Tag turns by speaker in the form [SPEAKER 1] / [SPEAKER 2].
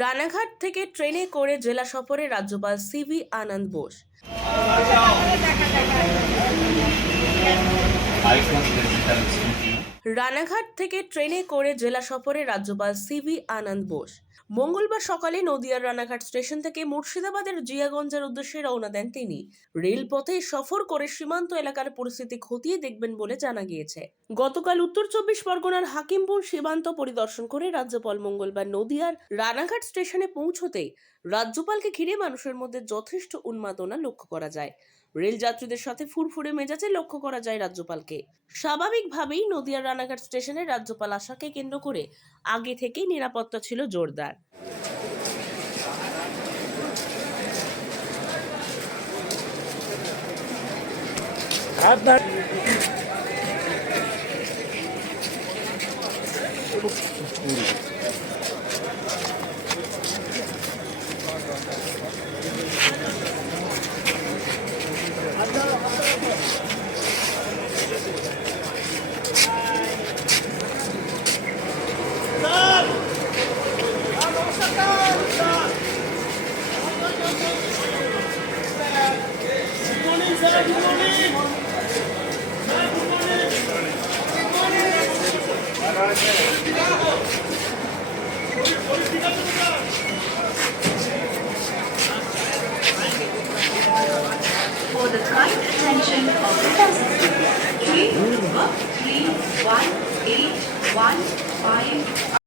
[SPEAKER 1] রানাঘাট থেকে ট্রেনে করে জেলা সফরে রাজ্যপাল সিভি আনন্দ বোস। রানাঘাট থেকে ট্রেনে করে জেলা সফরে রাজ্যপাল সিভি আনন্দ বোস। মঙ্গলবার সকালে নদিয়ার রানাঘাট স্টেশন থেকে মুর্শিদাবাদের জিয়াগঞ্জের উদ্দেশ্যে রওনা দেন তিনি। রেলপথে সফর করে সীমান্ত এলাকার পরিস্থিতি খতিয়ে দেখবেন বলে জানা গিয়েছে। গতকাল উত্তর চব্বিশ পরগনার হাকিমপুর সীমান্ত পরিদর্শন করে রাজ্যপাল মঙ্গলবার নদিয়ার রানাঘাট স্টেশনে পৌঁছতেই রাজ্যপালকে ঘিরে মানুষের মধ্যে যথেষ্ট উন্মাদনা লক্ষ্য করা যায়। রেল যাত্রীদের সাথে ফুরফুরে মেজাজে লক্ষ্য করা যায় রাজ্যপালকে। স্বাভাবিকভাবেই নদিয়ার রানাঘাট স্টেশনে রাজ্যপাল আশাকে কেন্দ্র করে আগে থেকেই নিরাপত্তা ছিল জোরদার।
[SPEAKER 2] আপনার
[SPEAKER 3] for the kind attention of the passengers. Train number 3181